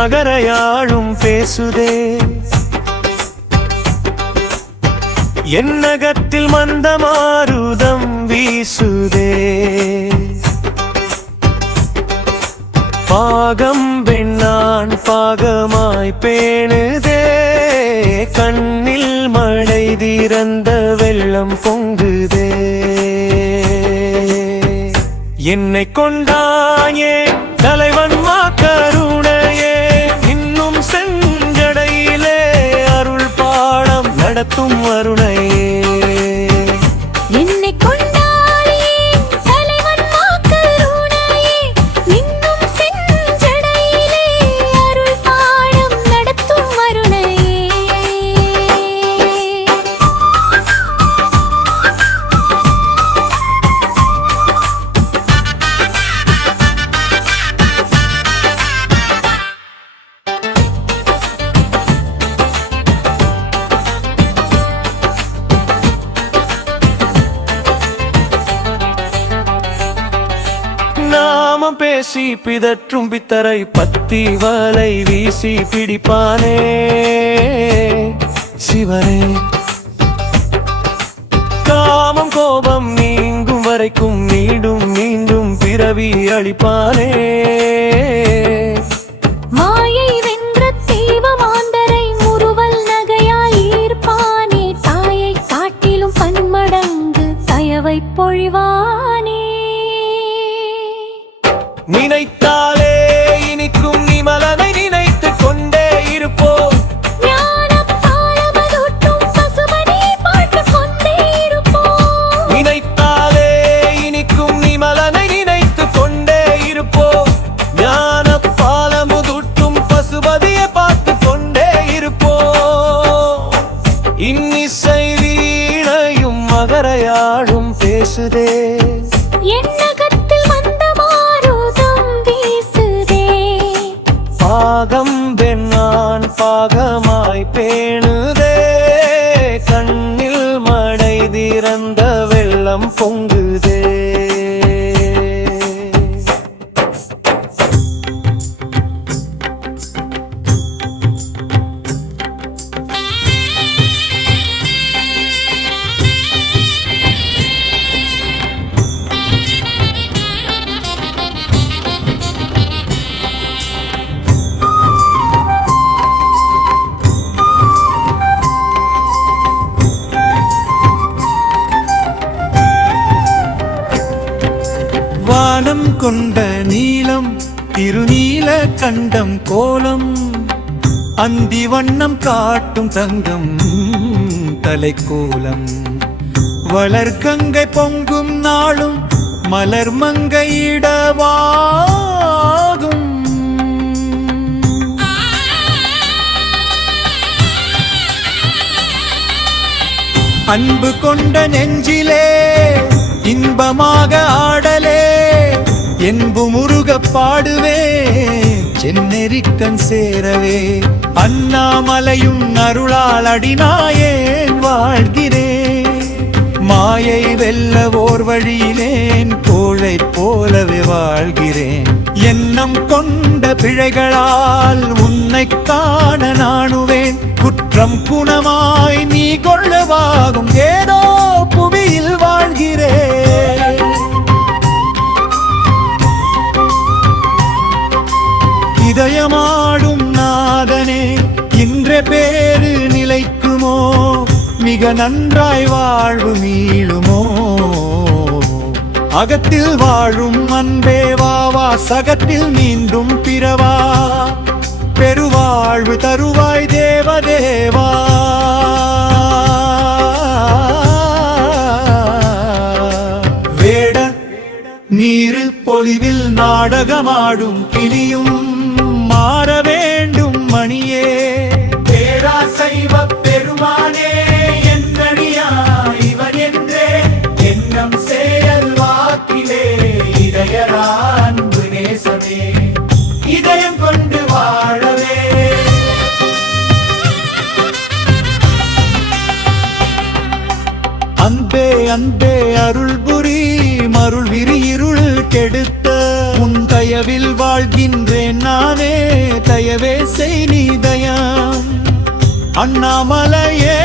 மகரயாழும் பேசுதே. என்னகத்தில் மந்தமாருதம் வீசுதே. பாகம் பெண்ணான் பாகமாய் பேணுதே. கண்ணில் மழை திறந்த வெள்ளம் பொங்குதே. என்னை கொண்டாயே தலைவன் கருணையே. இன்னும் செஞ்சடையிலே அருள் பாடம் நடத்தும் அருணையே. நாமம் பேசி பிதற்றும் பித்தரை பத்தி வலை வீசி பிடிப்பானே சிவனே. காமம் கோபம் நீங்கும் வரைக்கும் மீண்டும் மீண்டும் பிறவி அளிப்பானே. மாயை வென்ற தெய்வமாந்தரை முறுவல் நகையாய் ஈர்ப்பானே. தாயை காட்டிலும் பன்மடங்கு தயவை பொழிவானே. நினைத்தாலே இனிக்கும் நிமலனை நினைத்து கொண்டே இருப்போம். நினைத்தாலே இனிக்கும் நிமலனை நினைத்து கொண்டே இருப்போம். ஞான பாலமுதுட்டும் பசுபதியை பார்த்து கொண்டே இருப்போம். இன்னிசை வீணையும் மகரயாழும் பேசுதே. பாகம் பெண்ணான் பாகமாய் பேணுதே. கண்ணில் மழை திறந்த வெள்ளம் பொங்குதே. வானம் கொண்ட நீலம் திருநீல கண்டம் கோலம். அந்தி வண்ணம் காட்டும் தங்கம் தலைக்கோலம். வளர்கங்கை பொங்கும் நாளும் மலர் மங்கையிடவாகும். அன்பு கொண்ட நெஞ்சிலே இன்பமாக ஆடலே. என்பு முருக பாடுவே சென்னெறிக்கண் சேரவே. அண்ணாமலையும் அருளால் அடிநாயேன் வாழ்கிறேன். மாயை வெல்ல ஓர் வழியிலேன் கோழை போலவே வாழ்கிறேன். எண்ணம் கொண்ட பிழைகளால் உன்னை காண நாணுவேன். குற்றம் குணமாய் நீ கொள்ளவாகும் ஏதோ புவியில் வாழ்கிறேன். இதயமாடும் நாதனே இன்ற பேரு நிலைக்குமோ. மிக நன்றாய் வாழ்வு மீளுமோ. அகத்தில் வாழும் அன்பே வாவா சகத்தில் மீண்டும் பிறவா. பெருவாழ்வு தருவாய் தேவதேவா. வேட நீரு பொலிவில் நாடகமாடும் கிளியும் மாற வேண்டும் மணியே. பேராசைவ பெருமானே என்னடியா இவன் என்றே. எண்ணம் செயல் வாக்கிலே இதயரா அன்பு நேசமே. இதயம் கொண்டு வாழவே. அன்பே அன்பே அருள் புரி மருள் விரி இருள் கெடுத்த. உன் தயவில் வாழ்கின்றேன் நானே தயவே அண்ணாமலையே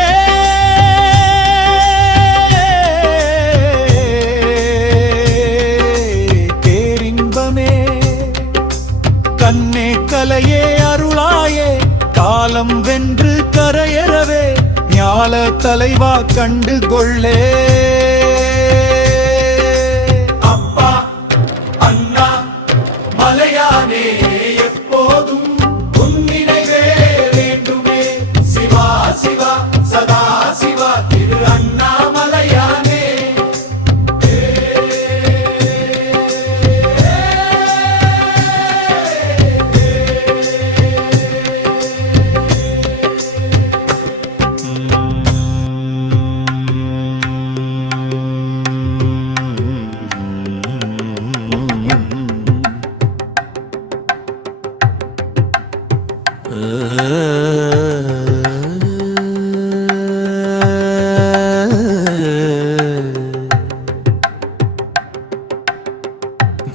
பேரின்பமே கண்ணே கலையே அருளாயே காலம் வென்று கரையறவே ஞால தலைவா கண்டு கொள்ளே அப்பா அண்ணா மலையானே எப்போதும் உன் நினைவே வேண்டுமே சிவா சிவா சதா சிவா திரு அண்ணாமலையானே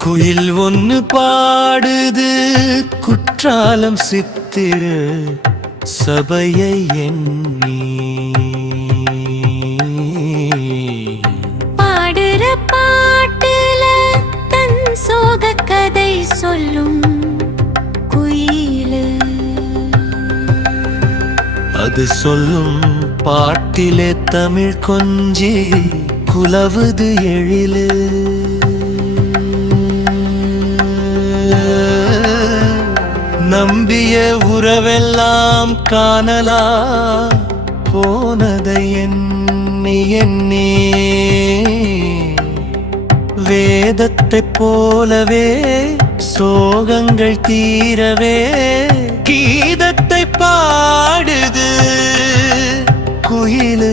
குயில் ஒன்னு பாடுது குற்றாலம் சித்திர சபையை எண்ணி பாடுற பாட்டுல தன் சோக கதை சொல்லும் குயிலு அது சொல்லும் பாட்டிலே தமிழ் கொஞ்சி குலவுது எழிலு நம்பிய உறவெல்லாம் காணலா போனதை எண்ணி எண்ணி வேதத்தைப் போலவே சோகங்கள் தீரவே கீதத்தை பாடுது குயிலு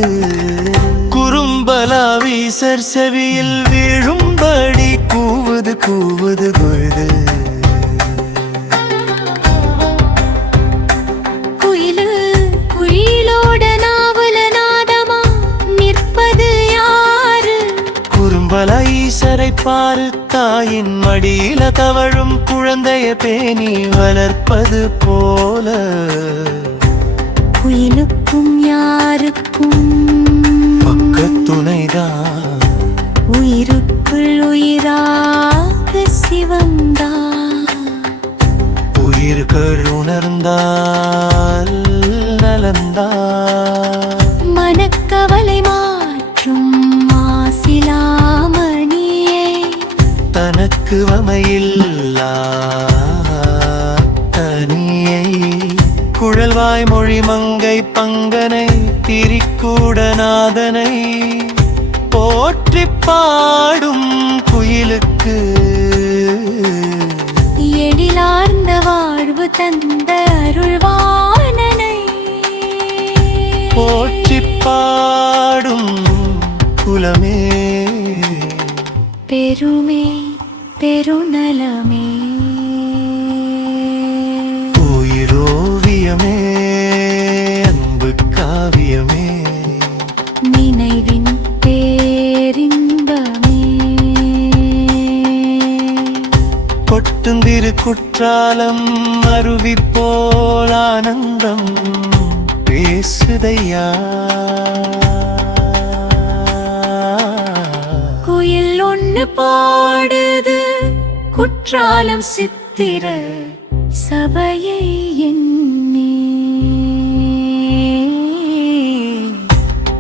குறும்பலா வீசர் செவியில் வீழும்படி கூவுது கூவுது குழுது ஈசரை பாரு தாயின் மடியில தவழும் குழந்தைய பேணி வளர்ப்பது போல குயிலுக்கும் யாருக்கும் பக்கத்துணைதான் உயிருக்குள் உயிராக சிவந்தான் உயிர்கள் உணர்ந்தால் நலந்தான் மனக்கவலை மாற்றும் தனக்கு வமையில்லா தனியை குழல்வாய் மொழி மங்கை பங்கனை திரிக்கூடநாதனை போற்றி பாடும் குயிலுக்கு எழிலார்ந்த வாழ்வு தந்த அருள்வாணனை போற்றி பாடும் குலமே பெருமே பெருநலமே உயிரோவியமே அன்பு காவியமே நினைவின் பேரின்பமே கொட்டுந்திரு குற்றாலம் அருவி போல் ஆனந்தம் பேசுதையா குயில் ஒன்னு பாடுது குற்றாலம் சித்திர சபையை எண்ணி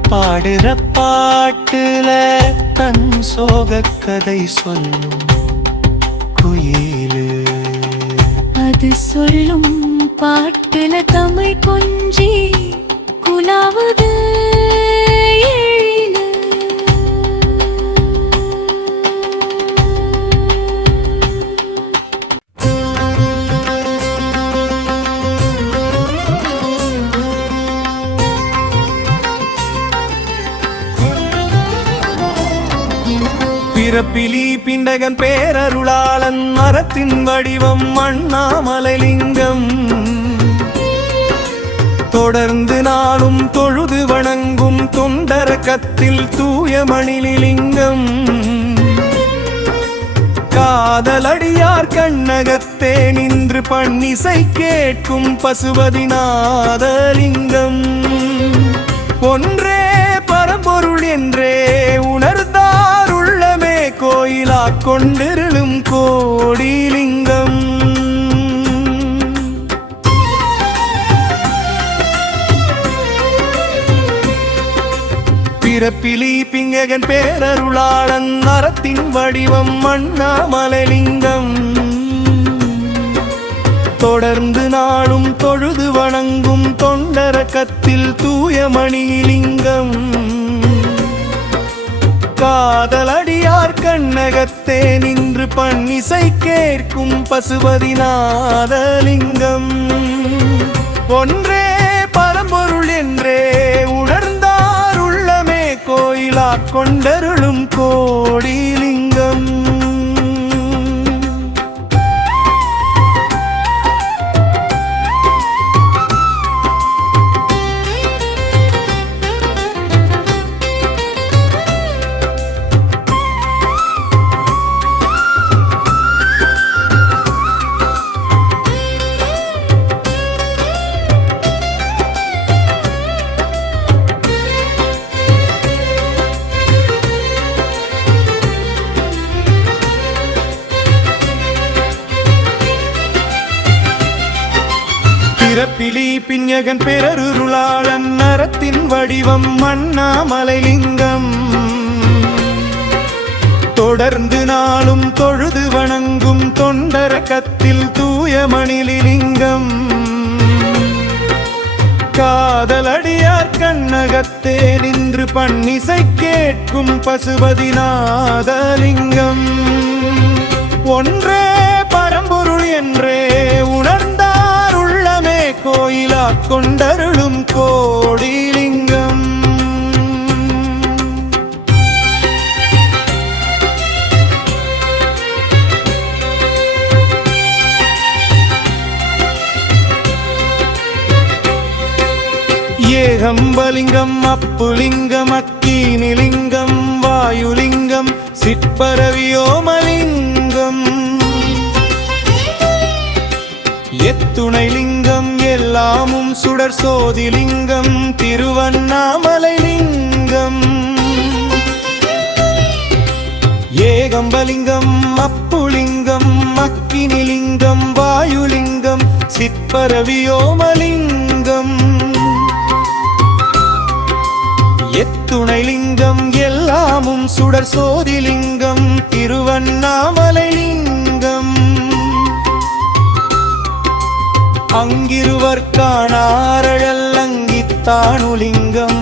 பாடுற பாட்டுல தன் சோக கதை சொல்லும் குயிலு அது சொல்லும் பாட்டுல தமிழ் கொஞ்சி குலாவுது எழிலு பிறப்பிலி பிண்டகன் பேரருளாளன் மரத்தின் வடிவம் அண்ணாமலை லிங்கம் தொடர்ந்து நாளும் தொழுது வணங்கும் தொண்டரக்கத்தில் தூய மணிலிங்கம் காதலடியார் கண்ணகத்தே நின்று பண்ணிசை கேட்கும் பசுபதிநாதலிங்கம் ஒன்றே பரம்பொருள் என்றே உணர்ந்தார் உள்ளமே கோயிலா கொண்டிருளும் கோடிலிங்கம் பிறப்பிலி பிங்ககன் பேரருளாளன் அறத்தின் வடிவம் அண்ணாமலைலிங்கம் தொடர்ந்து நாளும் தொழுது வணங்கும் தொண்டரக்கத்தில் தூயமணிலிங்கம் காதலடியார் கண்ணகத்தே நின்று பண்ணிசை கேட்கும் பசுபதிநாதலிங்கம் ஒன்றே பரம்பொருள் என்றே உணர்ந்தார் உள்ளமே கோயிலா கொண்டருளும் கோடிலிங்கம் பிறப்பிலி பிஞகன் பேரருளாளன் அறத்தின் வடிவம் அண்ணாமலைலிங்கம் தொடர்ந்து நாளும் தொழுது வணங்கும் தொண்டரக்கத்தில் தூயமணிலிங்கம் காதலடியார் கண்ணகத்தே நின்று பண்ணிசை கேட்கும் பசுபதிநாதலிங்கம் ஒன்றே பரம்பொருள் என்றே உணர்ந்தார் உள்ளமே கோயிலா கொண்டருளும் கோடிலிங்கம் ஏகம்பலிங்கம் அப்புலிங்கம் அக்கீனிலிங்கம் வாயுலிங்கம் சிற்பரவியோமலிங்கம் எத்துணைலிங்கம் எல்லாமும் சுடர் சோதிலிங்கம் திருவண்ணாமலைலிங்கம் ஏகம்பலிங்கம் அப்புலிங்கம் அக்கினிலிங்கம் வாயுலிங்கம் சிற்பரவியோமலிங்கம் எத்துணைலிங்கம் எல்லாமும் சுடர் சோதிலிங்கம் திருவண்ணாமலைலிங்கம் அங்கிருவர் காணாரழல் அங்கித்தானுலிங்கம்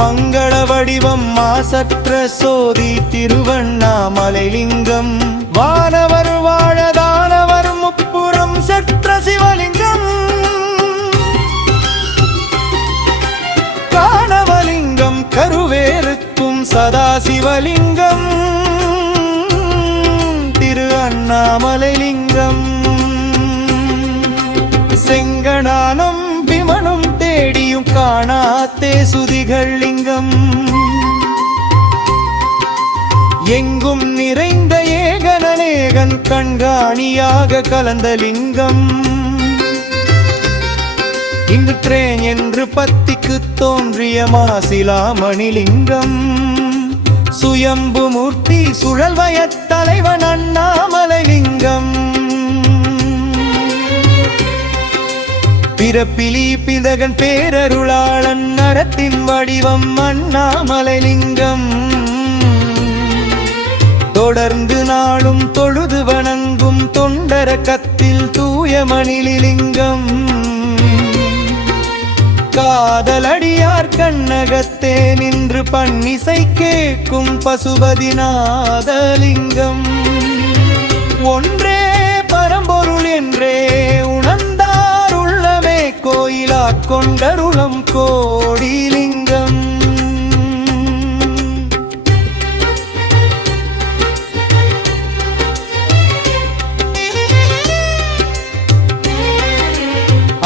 மங்கள வடிவம் மாசற்ற சோதி திருவண்ணாமலைலிங்கம் வானவர் வாழதானவர் முப்புறம் சற்ற சிவலிங்கம் காணவலிங்கம் கருவேருக்கும் சதாசிவலிங்கம் திரு அண்ணாமலைலிங்கம் செங்கணானும் விமனும் தேடியும் காணாத்தே சுதிகள் லிங்கம் எங்கும் நிறைந்த ஏகனேகன் கண்காணியாக கலந்த லிங்கம் இங்கு ட்ரேன் என்று பத்திக்கு தோன்றிய மாசிலாமணிலிங்கம் சுயம்பு மூர்த்தி சுழல்வயத் தலைவன் அண்ணாமலைலிங்கம் பிறப்பிலி பிதகன் பேரருளாளன் அறத்தின் வடிவம் அண்ணாமலைலிங்கம் தொடர்ந்து நாளும் தொழுது வணங்கும் தொண்டரக்கத்தில் தூயமணிலிங்கம் காதலடியார் கண்ணகத்தே நின்று பண்ணிசை கேட்கும் பசுபதிநாதலிங்கம் ஒன்றே பரம்பொருள் என்றே உணர்ந்தார் உள்ளமே கோயிலா கொண்டருளம் கோடிலிங்கம்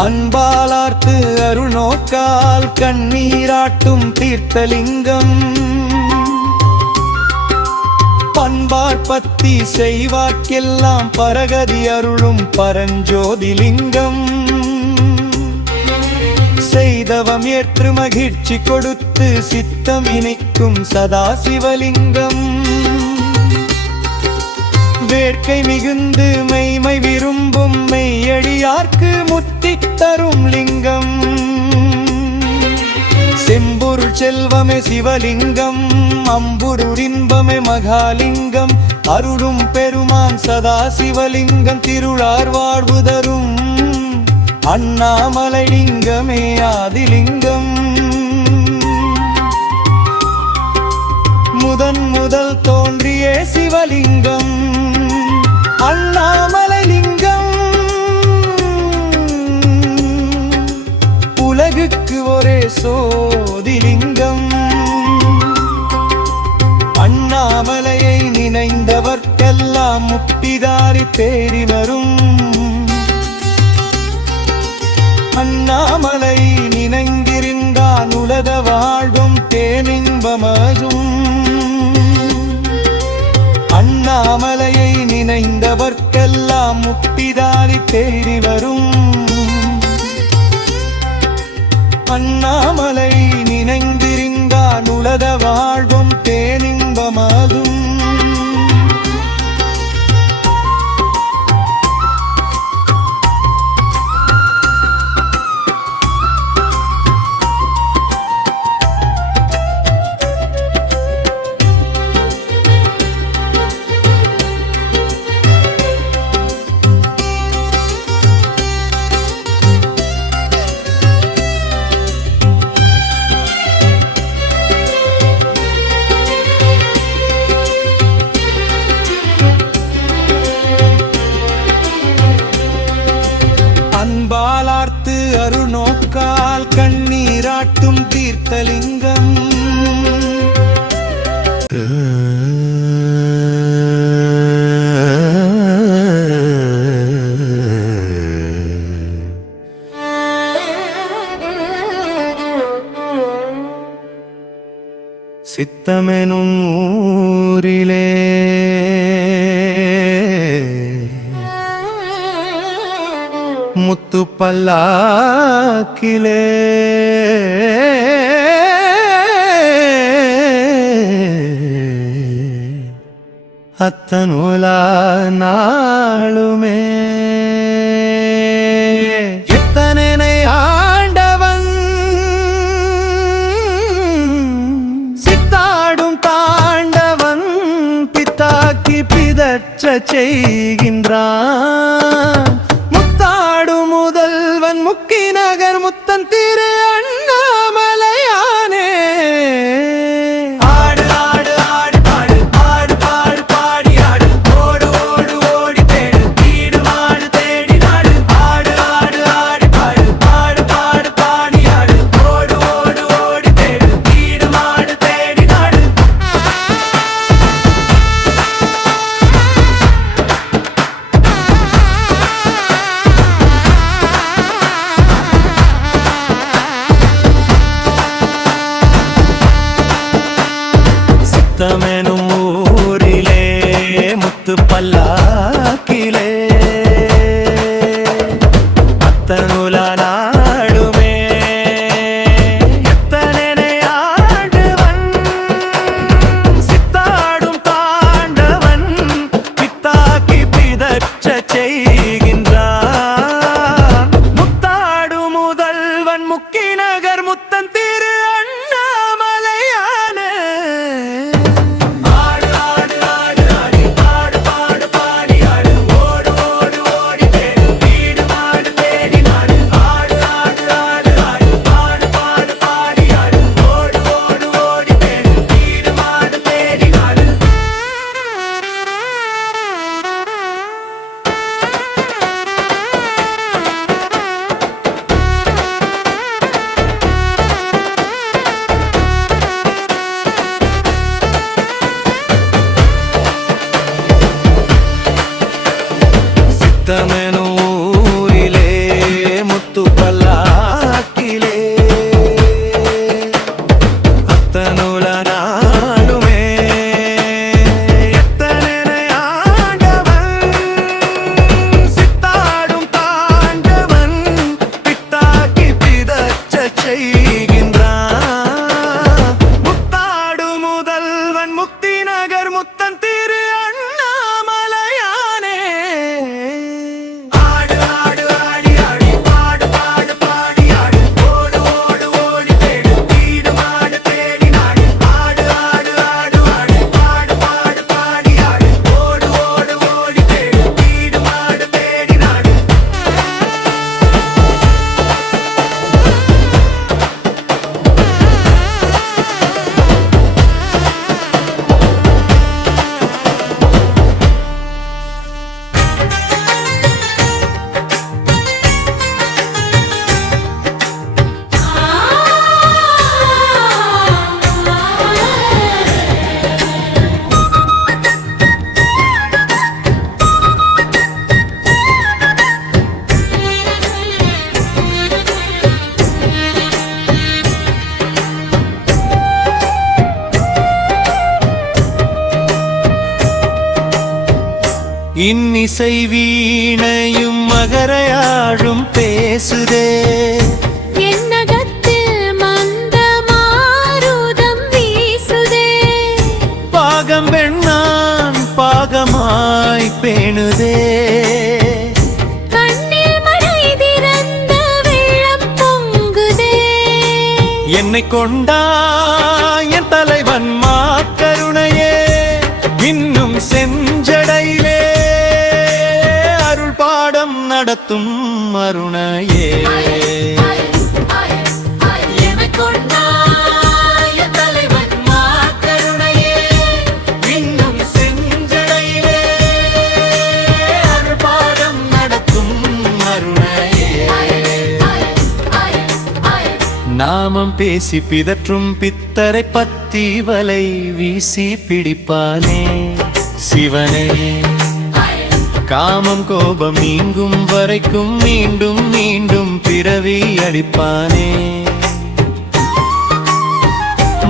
அன்பாலார்த்து அருள் நோக்கால் கண்ணீராட்டும் தீர்த்தலிங்கம் பண்பாற்பத்தி செய்வார்க்கெல்லாம் பரகதி அருளும் பரஞ்சோதிலிங்கம் செய்தவம் ஏற்று மகிழ்ச்சி கொடுத்து சித்தம் இணைக்கும் சதாசிவலிங்கம் வேட்கை மிகுந்து மெய்மை விரும்பும் மெய்யடியார்க்கு முத்தி தரும் லிங்கம் செம்பொருள் செல்வமே சிவலிங்கம் அம்புருள் இன்பமே மகாலிங்கம் அருளும் பெருமான் சதாசிவலிங்கம் திருளார் வாழ்வு தரும் அண்ணாமலை லிங்கமே ஆதிலிங்கம் முதல் தோன்றிய சிவலிங்கம் அண்ணாமலை லிங்கம் உலகுக்கு ஒரே சோதிலிங்கம் அண்ணாமலையை நினைந்தவர்க்கெல்லாம் முக்திதாரி தேறி வரும் அண்ணாமலை நினைந்திருந்தான் உலக வாழ்வும் தேனின்பமதும் அண்ணாமலையை நினைந்தவர்க்கெல்லாம் முக்திதாரி தேறி வரும் அண்ணாமலை நினைந்திருந்தான் உலக வாழ்வும் தேனின்பமதும் அன்பாலார்த்து அருநோக்கால் கண்ணீராட்டும் தீர்த்தலிங்கம் சித்தமெனும் ஊரிலே முத்து பல்லாக்கிலே அத்தனுலா நாளுமே எத்தனை ஆண்டவன் சித்தாடும் தாண்டவன் பித்தாக்கி பிதற்ற செய்கின்றான் முத்தாடும் முதல்வன் முக்கி நகர் முத்தன் திரு அண்ணாமலையானே ஆடு ஆடு ஆடு பாடு பாடு பாடு பாடி ஆடு ஓடு ஓடு ஓடி தேடு வீடு மாடு தேடி நாடு ஆடு ஆடு ஆடி பாடு பாடு பாடு பாடி ஆடு ஓடு ஓடு ஓடி தேடு வீடு மாடு தேடி நாடு சித்தமெனும் ஊரிலே முத்து பல்லாக்கிலே அத்தனுல நாடுமே எத்தனை ஆண்டவன் சித்தாடும் தாண்டவன் பித்தாக்கி பிதற்ற செய்கின்றான் முத்தாடும் முதல்வன் முக்கி நகர் முத்தன் திரு அண்ணாமலையானே ஆடு ஆடு ஆடு ஆடி பாடு பாடு பாடி ஆடு ஓடு ஓடு ஓடி தேடு வீடு மாடு தேடி நாடு ஆடு இன்னிசை வீணையும் மகரையாழும் பேசுதே என்னகத்தில் மந்த மாருதம் வீசுதே பாகம் பெண்ணான் பாகமாய் பேணுதே கண்ணில் மழை திறந்த வெள்ளம் பொங்குதே என்னை கொண்டா என் தலைவன் மாக்கருணையே இன்னும் செஞ்சடையிலே அருள் பாடம் நடத்தும் அருணையே நாமம் பேசி பிதற்றும் பித்தரை பத்தி வலை வீசி பிடிப்பானே சிவனே காமம் கோபம் நீங்கும் வரைக்கும் மீண்டும் மீண்டும் பிறவி அளிப்பானே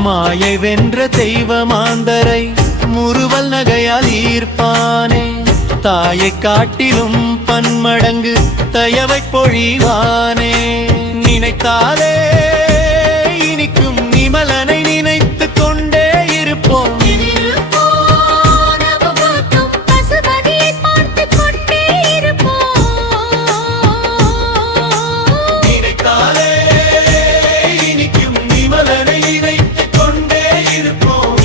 மாயை வென்ற தெய்வ மாந்தரை முறுவல் நகையால் ஈர்ப்பானே தாயை காட்டிலும் பன்மடங்கு தயவை பொழிவானே நினைத்தாலே இனிக்கும் நிமலனை நினைத்து கொண்டே இருப்போம் நினைத்தாலே இனிக்கும் நிமலனை நினைத்து கொண்டே இருப்போம்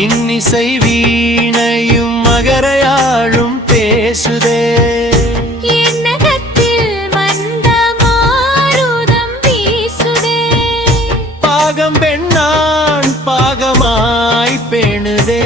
இன்னிசை வீணையும் மகரையாழும் பேசுதே என்னகத்தில் மந்த மாருதம் வீசுதே பாகம் பெண்ணான் பாகமாய் பேணுதே